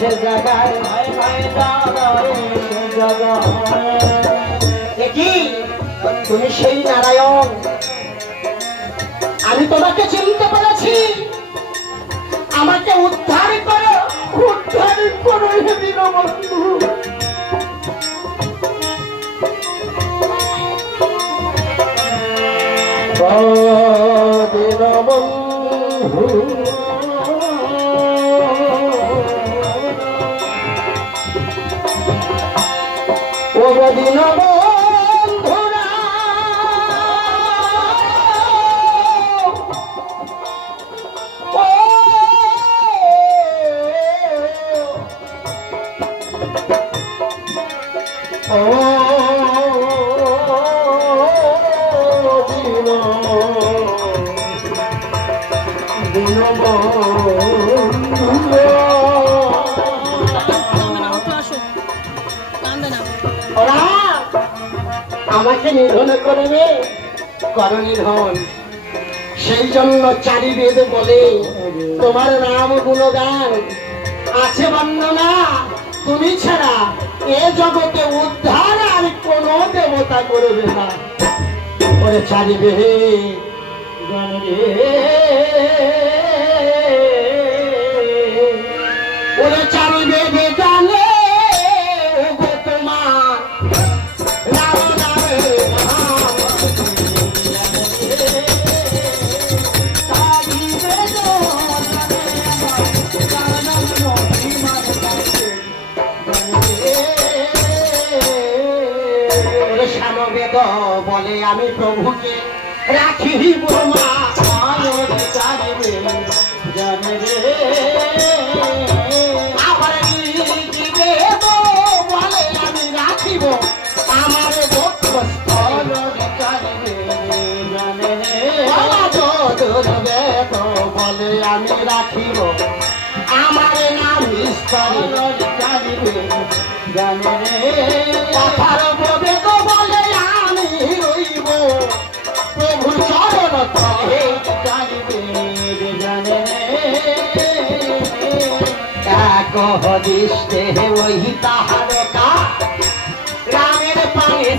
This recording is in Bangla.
সে জায়গায় কি তুমি সেই নারায়ণ? আমি তোমাকে চিনতে পেরেছি। আমাকে উদ্ধার করো, উদ্ধার করো হে দীনবন্ধু। দীনবন্ধু ও দীনবন্ধু আমাকে নিধন করবে, করো নিধন। সেই জন্য চারি বেদ বলে তোমার নাম গুণগান আছে বর্ণনা। তুমি ছাড়া এ জগতে উদ্ধার আর কোন দেবতা করবে না। ওরে চারি বেদ ওরে চারি বেদ জানে বলে আমি প্রভুকে রাখিব মা জানে রে। আবার বলে আমি রাখিব আমার বক্ষস্থল জানে রে। বলে আমি রাখিব আমার নাম স্থল জানিবে জানে রে। কথার বলে তো বলে আমি রইব প্রভু চরণ তলে জানিবে জানে রে। এক হদিষ্টে ওই তাহার কা রামের পানে